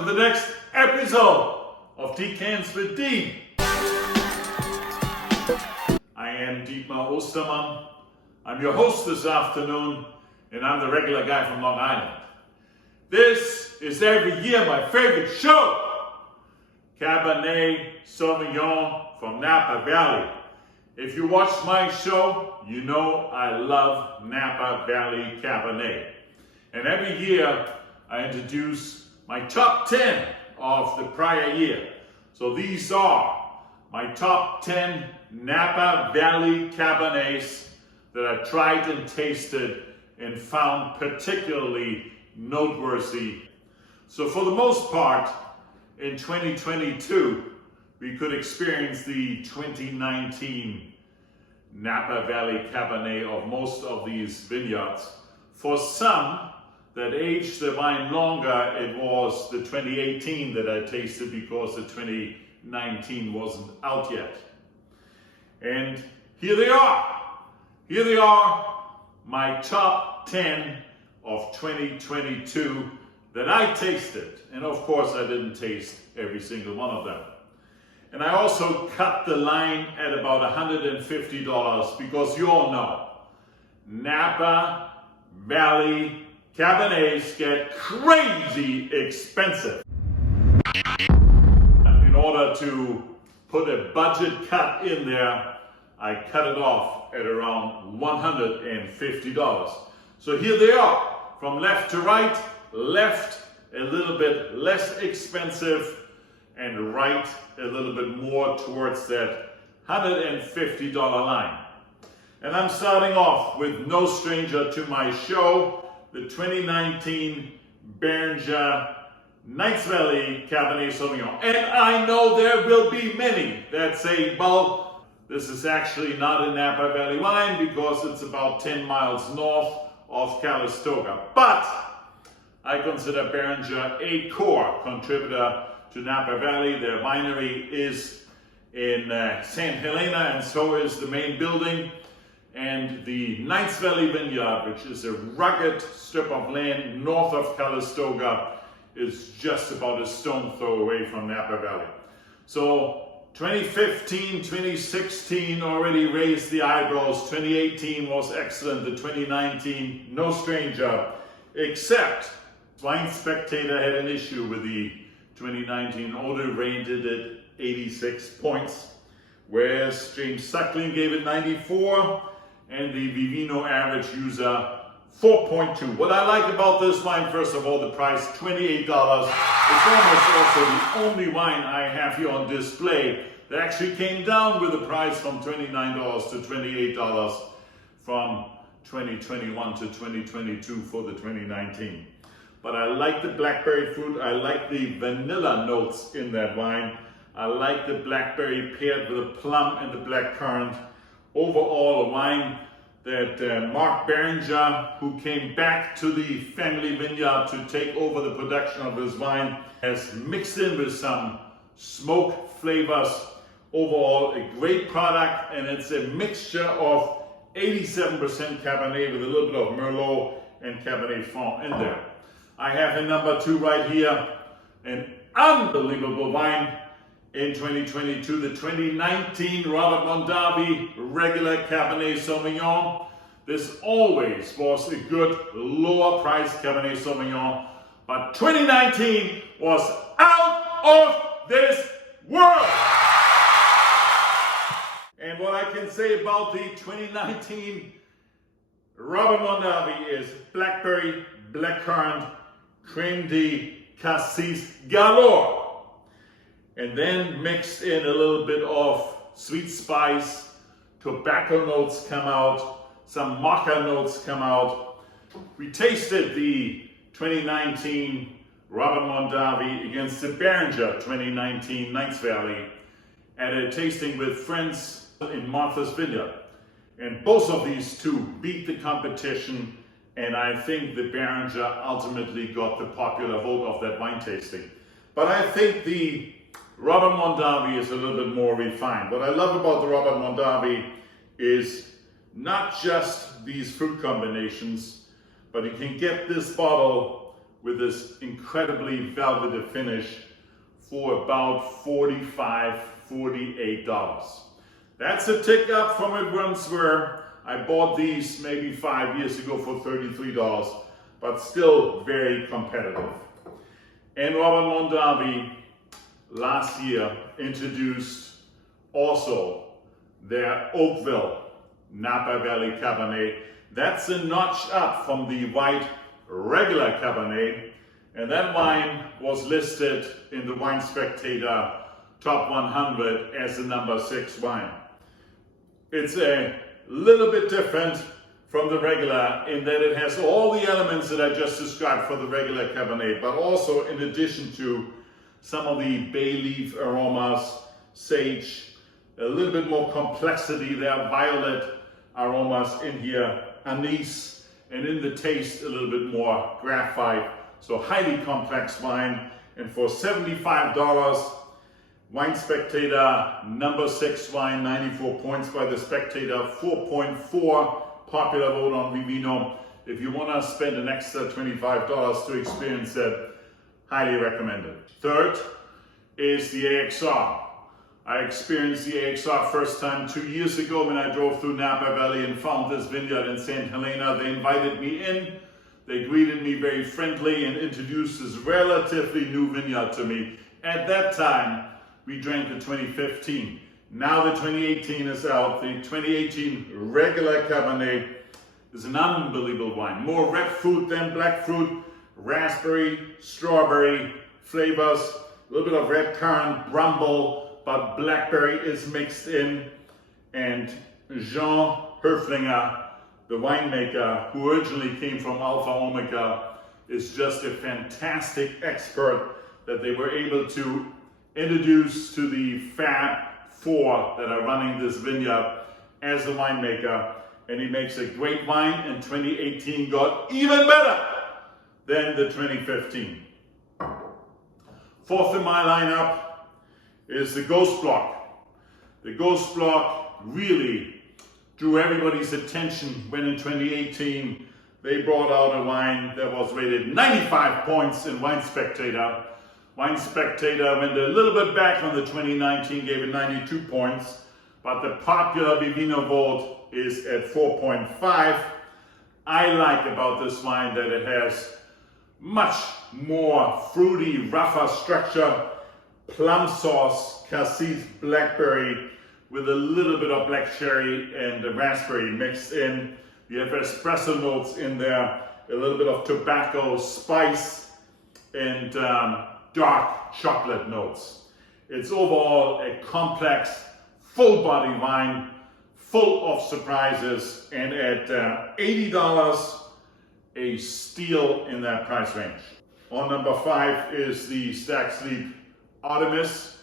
to the next episode of Decants with Dean. I am Dietmar Ostermann. I'm your host this afternoon, and I'm the regular guy from Long Island. This is every year my favorite show, Cabernet Sauvignon from Napa Valley. If you watch my show, you know I love Napa Valley Cabernet. And every year I introduce my top 10 of the prior year. So these are my top 10 Napa Valley Cabernets that I tried and tasted and found particularly noteworthy. So for the most part, in 2022, we could experience the 2019 Napa Valley Cabernet of most of these vineyards. For some that aged the wine longer, it was the 2018 that I tasted because the 2019 wasn't out yet. And here they are. Here they are, my top 10 of 2022 that I tasted. And of course, I didn't taste every single one of them. And I also cut the line at about $150 because you all know Napa Valley Cabernets get crazy expensive. In order to put a budget cut in there, I cut it off at around $150. So here they are, from left to right, left a little bit less expensive, and right a little bit more towards that $150 line. And I'm starting off with no stranger to my show, the 2019 Beringer Nights Valley Cabernet Sauvignon. And I know there will be many that say, well, this is actually not a Napa Valley wine because it's about 10 miles north of Calistoga. But I consider Beringer a core contributor to Napa Valley. Their winery is in St. Helena, and so is the main building. And the Nights Valley Vineyard, which is a rugged strip of land north of Calistoga, is just about a stone throw away from Napa Valley. So 2015, 2016 already raised the eyebrows. 2018 was excellent. The 2019, no stranger, except Wine Spectator had an issue with the 2019 order, rated it 86 points, whereas James Suckling gave it 94, and the Vivino average user 4.2. What I like about this wine, first of all, the price, $28. It's almost also the only wine I have here on display that actually came down with the price from $29 to $28 from 2021 to 2022 for the 2019. But I like the blackberry fruit. I like the vanilla notes in that wine. I like the blackberry paired with the plum and the blackcurrant. Overall, a wine that Mark Beringer, who came back to the family vineyard to take over the production of his wine, has mixed in with some smoke flavors. Overall, a great product, and it's a mixture of 87% Cabernet with a little bit of Merlot and Cabernet Franc in there. I have a number 2 right here, an unbelievable wine in 2022, the 2019 Robert Mondavi regular Cabernet Sauvignon. This always was a good lower price Cabernet Sauvignon, but 2019 was out of this world. And what I can say about the 2019 Robert Mondavi is blackberry, blackcurrant, creme de cassis galore. And then mixed in a little bit of sweet spice, tobacco notes come out, some maca notes come out. We tasted the 2019 Robert Mondavi against the Beringer 2019 Nights Valley at a tasting with friends in Martha's Vineyard. And both of these two beat the competition, and I think the Beringer ultimately got the popular vote of that wine tasting. But I think the Robert Mondavi is a little bit more refined. What I love about the Robert Mondavi is not just these fruit combinations, but you can get this bottle with this incredibly velvety finish for about $45, $48. That's a tick up from it once where I bought these maybe 5 years ago for $33, but still very competitive. And Robert Mondavi last year introduced also their Oakville Napa Valley Cabernet. That's a notch up from the white regular Cabernet, and that wine was listed in the Wine Spectator Top 100 as the number 6 wine. It's a little bit different from the regular in that it has all the elements that I just described for the regular Cabernet, but also in addition to some of the bay leaf aromas, sage, a little bit more complexity. There are violet aromas in here, anise, and in the taste a little bit more graphite. So highly complex wine. And for $75, Wine Spectator number 6 wine, 94 points by the Spectator, 4.4 popular vote on Vivino. If you want to spend an extra $25 to experience it, highly recommended. Third is the AXR. I experienced the AXR first time 2 years ago when I drove through Napa Valley and found this vineyard in St. Helena. They invited me in. They greeted me very friendly and introduced this relatively new vineyard to me. At that time, we drank the 2015. Now the 2018 is out. The 2018 regular Cabernet is an unbelievable wine. More red fruit than black fruit, raspberry, strawberry flavors, a little bit of red currant, bramble, but blackberry is mixed in. And Jean Höflinger, the winemaker who originally came from Alpha Omega, is just a fantastic expert that they were able to introduce to the Fab Four that are running this vineyard as a winemaker. And he makes a great wine, and 2018 got even better than the 2015. Fourth in my lineup is the Ghost Block. The Ghost Block really drew everybody's attention when in 2018 they brought out a wine that was rated 95 points in Wine Spectator. Wine Spectator went a little bit back on the 2019, gave it 92 points, but the popular Vivino vote is at 4.5. I like about this wine that it has much more fruity, rougher structure, plum sauce, cassis blackberry with a little bit of black cherry and raspberry mixed in. You have espresso notes in there, a little bit of tobacco, spice, and dark chocolate notes. It's overall a complex, full body wine, full of surprises, and at $80, a steal in that price range. On number 5 is the Stack Sleep Artemis.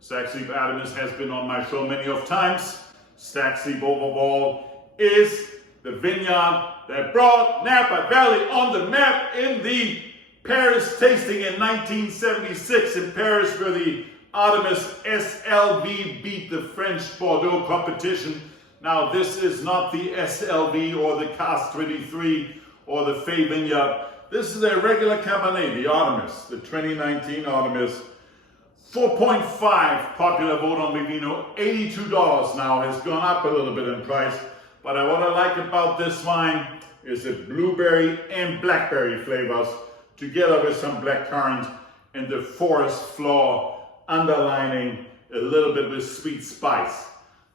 Stack Sleep Artemis has been on my show many of times. Stack Sleep overall is the vineyard that brought Napa Valley on the map in the Paris tasting in 1976 in Paris, where the Artemis SLV beat the French Bordeaux competition. Now this is not the SLV or the Cask 23 or the Fay Vineyard. This is a regular Cabernet, the Artemis, the 2019 Artemis. 4.5 popular vote on Vivino, $82 now, has gone up a little bit in price. But what I like about this wine is the blueberry and blackberry flavors together with some blackcurrant and the forest floor underlining a little bit with sweet spice.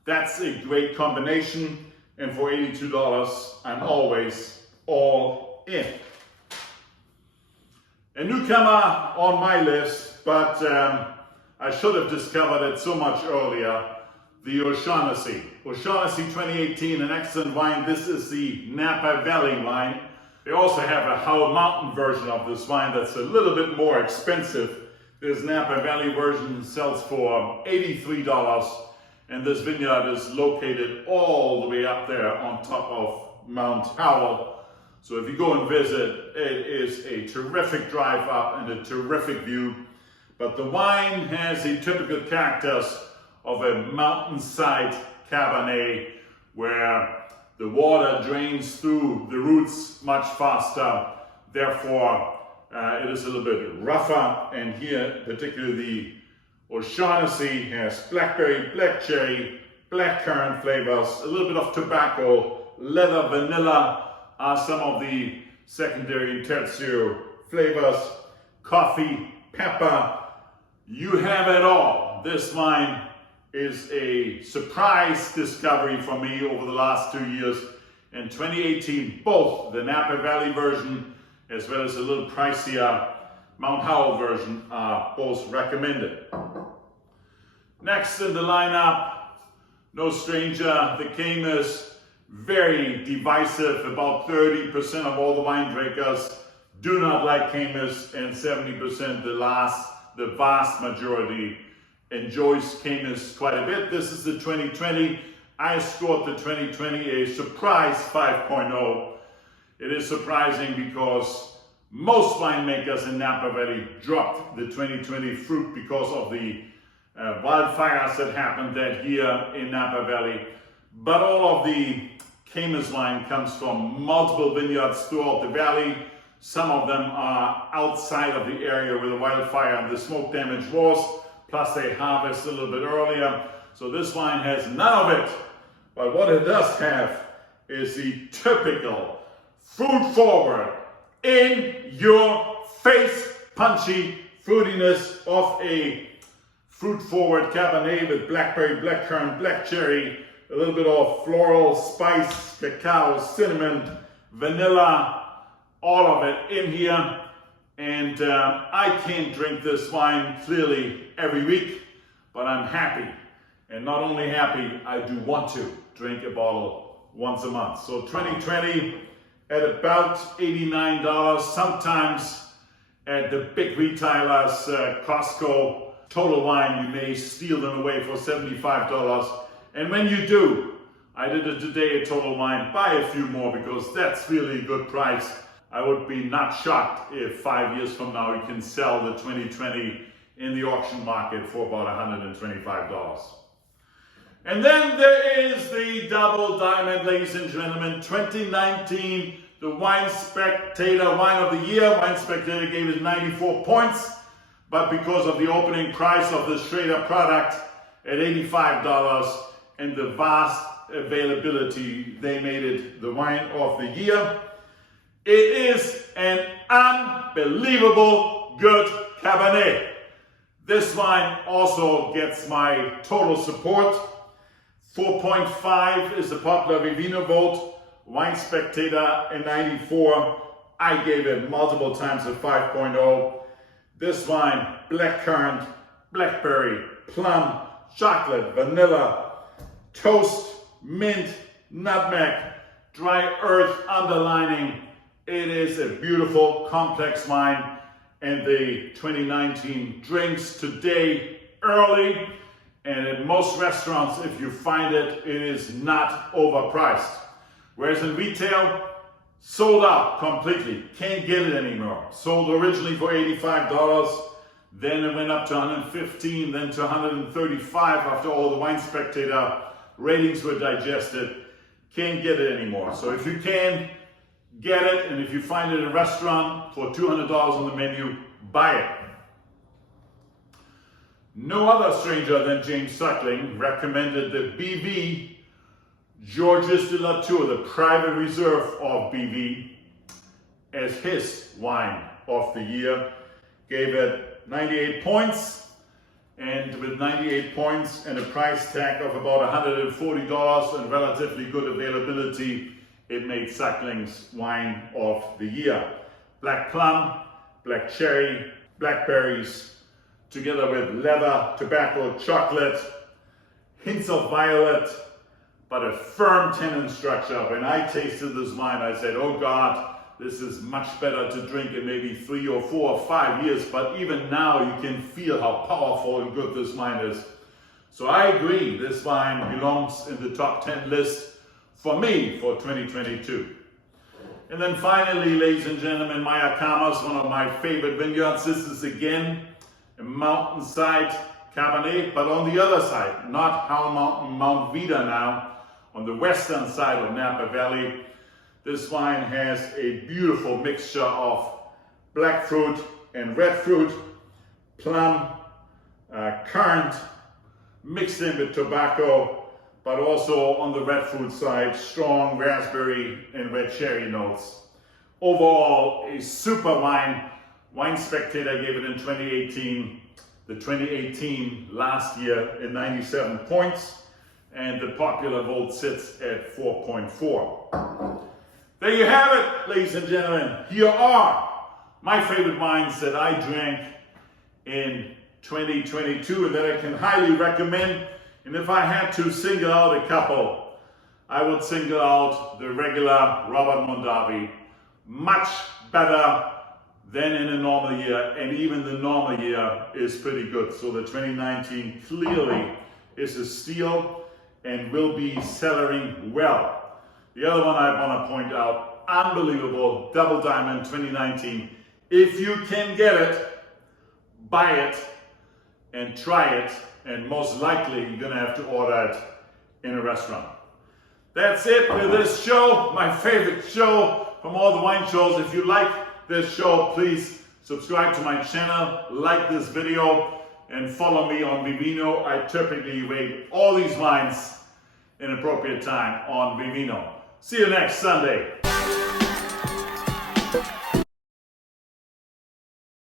That's a great combination, and for $82, I'm always all in. A newcomer on my list, but I should have discovered it so much earlier, the O'Shaughnessy. O'Shaughnessy 2018, an excellent wine. This is the Napa Valley wine. They also have a Howell Mountain version of this wine that's a little bit more expensive. This Napa Valley version sells for $83, and this vineyard is located all the way up there on top of Mount Howell. So if you go and visit, it is a terrific drive up and a terrific view. But the wine has the typical characters of a mountainside Cabernet, where the water drains through the roots much faster. Therefore, it is a little bit rougher, and here particularly the O'Shaughnessy has blackberry, black cherry, blackcurrant flavors, a little bit of tobacco, leather, vanilla are some of the secondary and tertiary flavors, coffee, pepper, you have it all. This wine is a surprise discovery for me over the last 2 years. In 2018, both the Napa Valley version as well as a little pricier Mount Howell version are both recommended. Next in the lineup, no stranger, the Caymus, very divisive. About 30% of all the wine drinkers do not like Caymus, and 70%, the vast majority, enjoys Caymus quite a bit. This is the 2020. I scored the 2020 a surprise 5.0. It is surprising because most winemakers in Napa Valley dropped the 2020 fruit because of the wildfires that happened that year in Napa Valley. But all of the Caymus wine comes from multiple vineyards throughout the valley. Some of them are outside of the area where the wildfire and the smoke damage was, plus they harvest a little bit earlier. So this wine has none of it. But what it does have is the typical fruit-forward, in-your-face punchy fruitiness of a fruit-forward Cabernet with blackberry, blackcurrant, black cherry, a little bit of floral, spice, cacao, cinnamon, vanilla, all of it in here. And I can't drink this wine clearly every week, but I'm happy. And not only happy, I do want to drink a bottle once a month. So 2020 at about $89, sometimes at the big retailers, Costco, Total Wine, you may steal them away for $75. And when you do, I did it today at Total Wine, buy a few more because that's really a good price. I would be not shocked if 5 years from now you can sell the 2020 in the auction market for about $125. And then there is the Double Diamond, ladies and gentlemen, 2019, the Wine Spectator Wine of the Year. Wine Spectator gave it 94 points, but because of the opening price of this straight-up product at $85 and the vast availability, they made it the Wine of the Year. It is an unbelievable good Cabernet. This wine also gets my total support. 4.5 is the popular Vivino vote. Wine Spectator a 94. I gave it multiple times a 5.0. This wine, blackcurrant, blackberry, plum, chocolate, vanilla, toast, mint, nutmeg, dry earth underlining. It is a beautiful, complex wine, and the 2019 drinks today early, and at most restaurants, if you find it, it is not overpriced. Whereas in retail, sold out completely, can't get it anymore. Sold originally for $85, then it went up to $115, then to $135 after all the Wine Spectator ratings were digested. Can't get it anymore. So if you can, get it, and if you find it in a restaurant for $200 on the menu, buy it. No other stranger than James Suckling recommended the BV Georges de Latour, the private reserve of BV, as his wine of the year. Gave it 98 points, and with 98 points and a price tag of about $140 and relatively good availability, it made Suckling's wine of the year. Black plum, black cherry, blackberries, together with leather, tobacco, chocolate, hints of violet, but a firm tannin structure. When I tasted this wine, I said, oh God, this is much better to drink in maybe 3 or 4 or 5 years, but even now you can feel how powerful and good this wine is. So I agree, this wine belongs in the top 10 list for me for 2022. And then finally, ladies and gentlemen, Mayacamas, one of my favorite vineyards. This is again a mountainside Cabernet, but on the other side, not Howell Mountain, Mount Vida now, on the western side of Napa Valley. This wine has a beautiful mixture of black fruit and red fruit, plum, currant, mixed in with tobacco, but also on the red fruit side, strong raspberry and red cherry notes. Overall, a super wine. Wine Spectator gave it in 2018. The 2018 last year in 97 points, and the popular vote sits at 4.4. There you have it, ladies and gentlemen. Here are my favorite wines that I drank in 2022 and that I can highly recommend. And if I had to single out a couple, I would single out the regular Robert Mondavi. Much better than in a normal year, and even the normal year is pretty good. So the 2019 clearly is a steal and will be cellaring well. The other one I want to point out, unbelievable Double Diamond 2019. If you can get it, buy it and try it, and most likely you're gonna have to order it in a restaurant. That's it with this show, my favorite show from all the wine shows. If you like this show, please subscribe to my channel, like this video, and follow me on Vivino. I typically rate all these wines in appropriate time on Vivino. See you next Sunday.